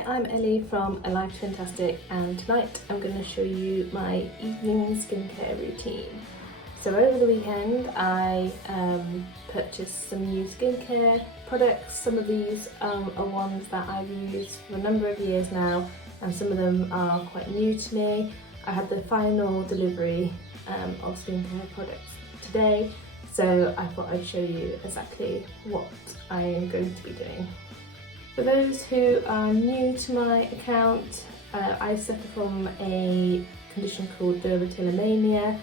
Hi, I'm Ellie from A Life Fantastic, and tonight I'm going to show you my evening skincare routine. So over the weekend I purchased some new skincare products. Some of these are ones that I've used for a number of years now, and some of them are quite new to me. I had the final delivery of skincare products today, so I thought I'd show you exactly what I am going to be doing. For those who are new to my account, I suffer from a condition called dermatillomania.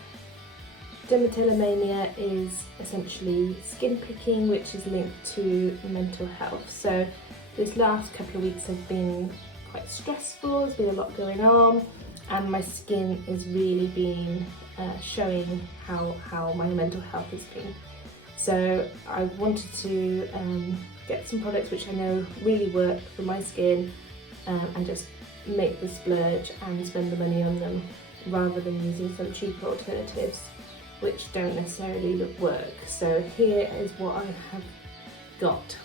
Dermatillomania is essentially skin picking, which is linked to mental health. So this last couple of weeks have been quite stressful, there's been a lot going on, and my skin is really been showing how my mental health has been. So I wanted to get some products which I know really work for my skin and just make the splurge and spend the money on them rather than using some cheaper alternatives which don't necessarily work. So here is what I have got.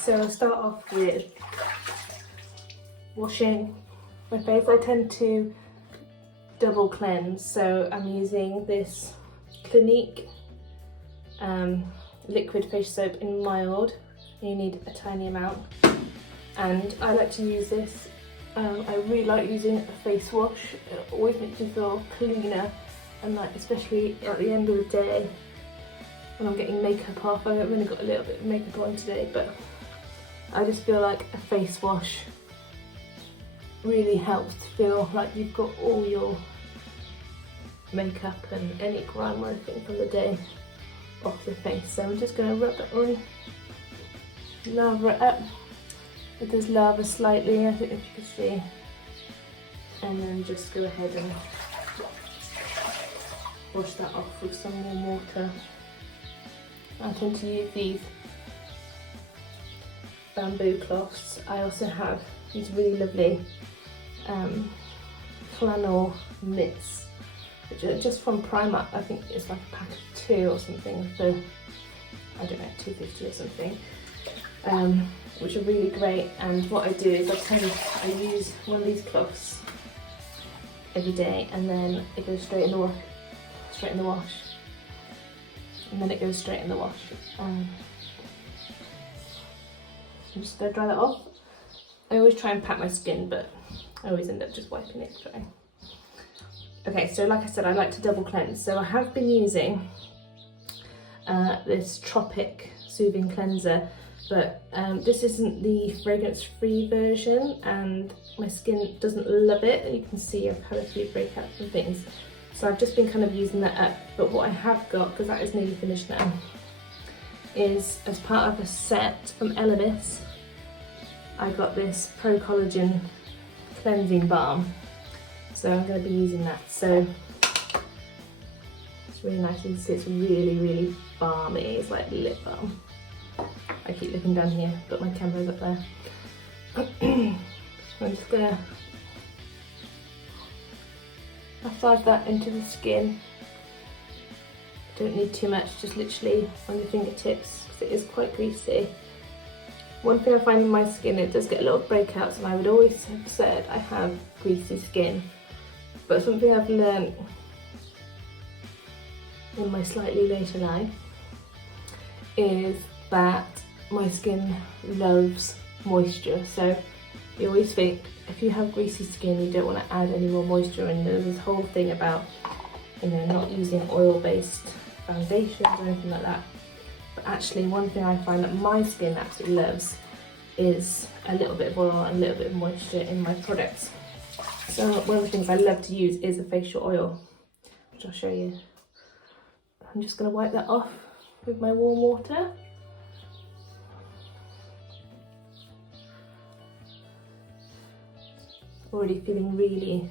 So I'll start off with washing my face. I tend to double cleanse, so I'm using this Clinique liquid face soap in mild. You need a tiny amount, and I like to use this. I really like using a face wash. It always makes me feel cleaner, and like especially at the end of the day when I'm getting makeup off. I've only got a little bit of makeup on today, but I just feel like a face wash really helps to feel like you've got all your makeup and any grime or anything from the day off your face. So I'm just going to rub it on, lather it up. It does lather slightly, I think, if you can see, and then just go ahead and wash that off with some warm water. I tend to use these bamboo cloths. I also have these really lovely flannel mitts, which are just from Primark. I think it's like a pack of 2 or something for, I don't know, £2.50 or something, which are really great. And what I do is I use one of these cloths every day, and then it goes straight in the wash, and then it goes straight in the wash. I'm just going to dry that off. I always try and pat my skin, but I always end up just wiping it dry. Okay, so like I said, I like to double cleanse. So I have been using this Tropic Soothing Cleanser, but this isn't the fragrance-free version, and my skin doesn't love it. You can see I've had a few breakouts and things. So I've just been kind of using that up. But what I have got, because that is nearly finished now, is as part of a set from Elemis, I got this Pro-Collagen cleansing balm. So I'm going to be using that. So it's really nice. You can see it's really, really balmy. It's like lip balm. I keep looking down here, but my camera's up there. I'm just going to massage that into the skin. Don't need too much, just literally on your fingertips, because it is quite greasy. One thing I find in my skin, it does get a lot of breakouts, and I would always have said I have greasy skin. But something I've learnt in my slightly later life is that my skin loves moisture. So you always think if you have greasy skin, you don't want to add any more moisture. And there's this whole thing about, you know, not using oil-based foundations or anything like that. But actually, one thing I find that my skin absolutely loves is a little bit of oil and a little bit of moisture in my products. So one of the things I love to use is a facial oil, which I'll show you. I'm just going to wipe that off with my warm water. Already feeling really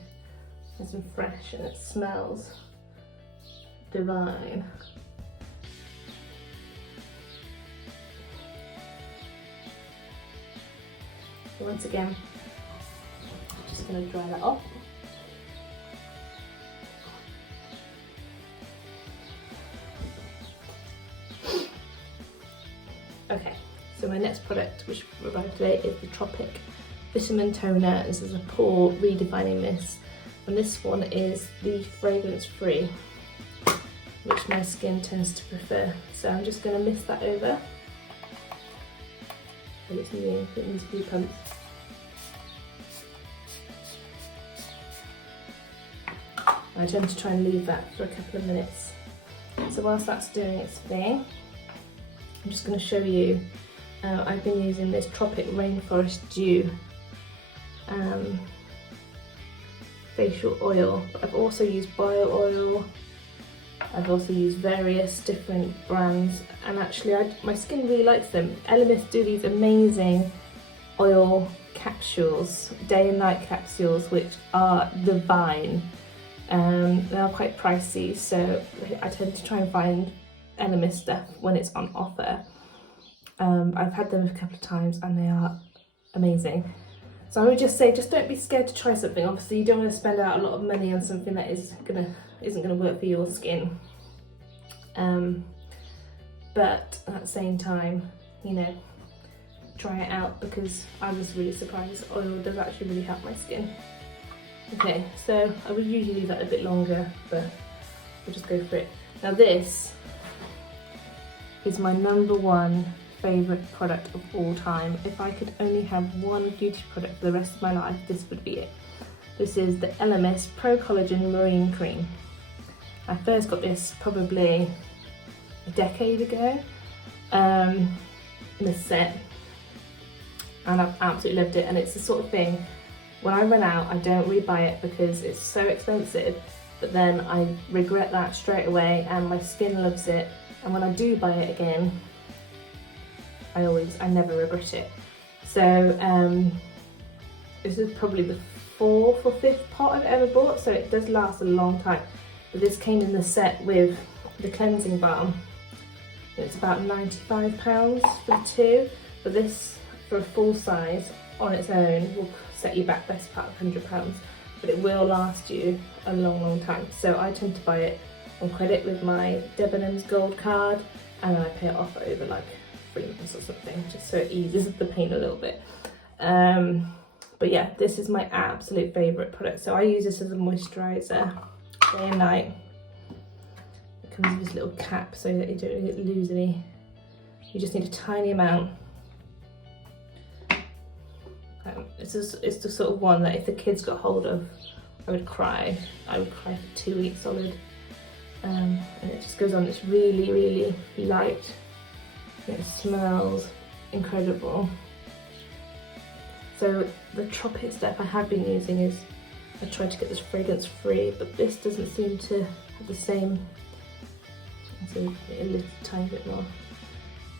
nice and fresh, and it smells divine. So once again, I'm just going to dry that off. Okay, so my next product which we're about today is the Tropic Vitamin Toner. This is a pore redefining mist, and this one is the fragrance free, which my skin tends to prefer. So I'm just going to mist that over. And it's new, it needs to be pumped. I tend to try and leave that for a couple of minutes. So whilst that's doing its thing, I'm just going to show you, I've been using this Tropic Rainforest Dew facial oil, but I've also used bio oil, I've also used various different brands, and actually my skin really likes them. Elemis do these amazing oil capsules, day and night capsules, which are divine. They are quite pricey, so I tend to try and find Elemis stuff when it's on offer. I've had them a couple of times and they are amazing. So I would just say, just don't be scared to try something. Obviously you don't want to spend out a lot of money on something that isn't gonna work for your skin. But at the same time, you know, try it out, because I was really surprised oil does actually really help my skin. Okay, so I would usually leave that a bit longer, but we'll just go for it. Now this is my #1 favourite product of all time. If I could only have one beauty product for the rest of my life, this would be it. This is the Elemis Pro-Collagen Marine Cream. I first got this probably a decade ago in a set, and I've absolutely loved it. And it's the sort of thing, when I run out, I don't rebuy it because it's so expensive, but then I regret that straight away, and my skin loves it. And when I do buy it again, I never regret it. So this is probably the 4th or 5th pot I've ever bought, so it does last a long time. But this came in the set with the cleansing balm. It's about £95 for the two, but this for a full size on its own will set you back best part of £100, but it will last you a long time. So I tend to buy it on credit with my Debenhams Gold card, and then I pay it off over like 3 months or something, just so it eases the pain a little bit. But yeah, this is my absolute favourite product. So I use this as a moisturiser day and night. It comes with this little cap so that you don't lose any. You just need a tiny amount. It's the sort of one that if the kids got hold of, I would cry. I would cry for 2 weeks solid. And it just goes on. It's really light. It smells incredible. So the Tropic stuff I have been using is, I tried to get this fragrance free, but this doesn't seem to have the same, a little tiny bit more,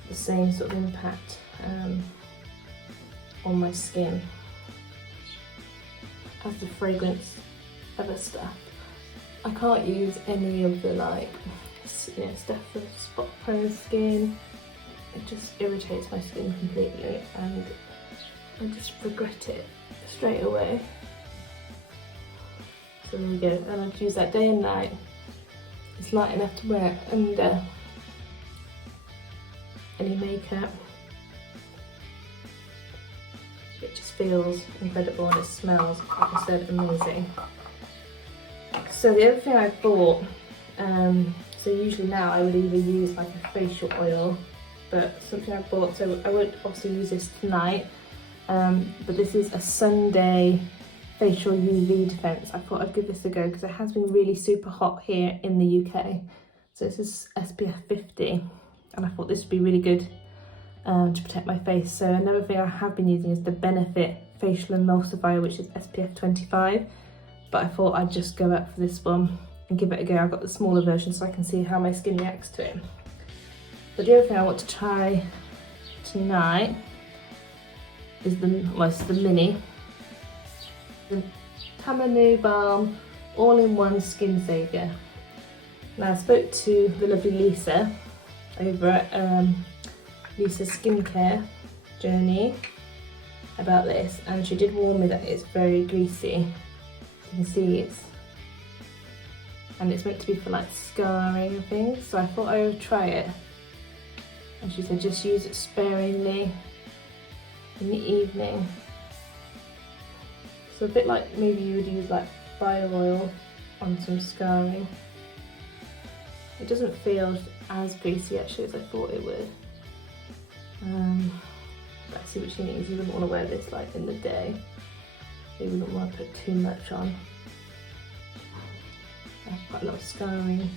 the same sort of impact on my skin as the fragrance other stuff. I can't use any of the stuff for spot prone skin. It just irritates my skin completely, and I just regret it straight away. So there we go, and I've used that day and night. It's light enough to wear under any makeup. It just feels incredible, and it smells, like I said, amazing. So the other thing I bought, so usually now I would either use like a facial oil, but something I bought, so I won't obviously use this tonight, but this is a Sunday facial UV defense. I thought I'd give this a go because it has been really super hot here in the UK. So this is SPF 50, and I thought this would be really good to protect my face. So another thing I have been using is the Benefit Facial Emulsifier, which is SPF 25, but I thought I'd just go up for this one and give it a go. I've got the smaller version so I can see how my skin reacts to it. But the other thing I want to try tonight is the mini, the Tamanu Balm all-in-one skin savior. Now I spoke to the lovely Lisa over at Lisa's Skincare Journey about this, and she did warn me that it's very greasy. You can see and it's meant to be for like scarring and things, so I thought I would try it. and she said just use it sparingly in the evening. So a bit like maybe you would use like fire oil on some scarring. It doesn't feel as greasy actually as I thought it would. But I see what she means. You wouldn't want to wear this like in the day. You wouldn't want to put too much on. I have quite a lot of scarring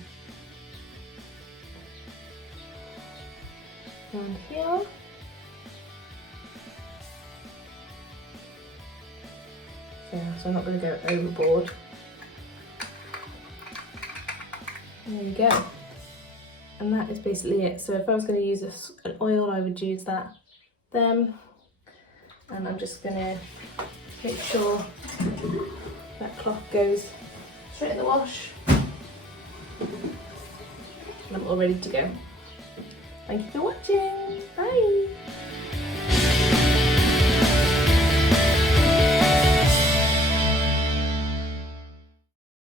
down here. So I'm not going to go overboard. There you go. And that is basically it. So if I was going to use an oil, I would use that then. And I'm just going to make sure that cloth goes straight in the wash. And I'm all ready to go. Thank you for watching. Bye.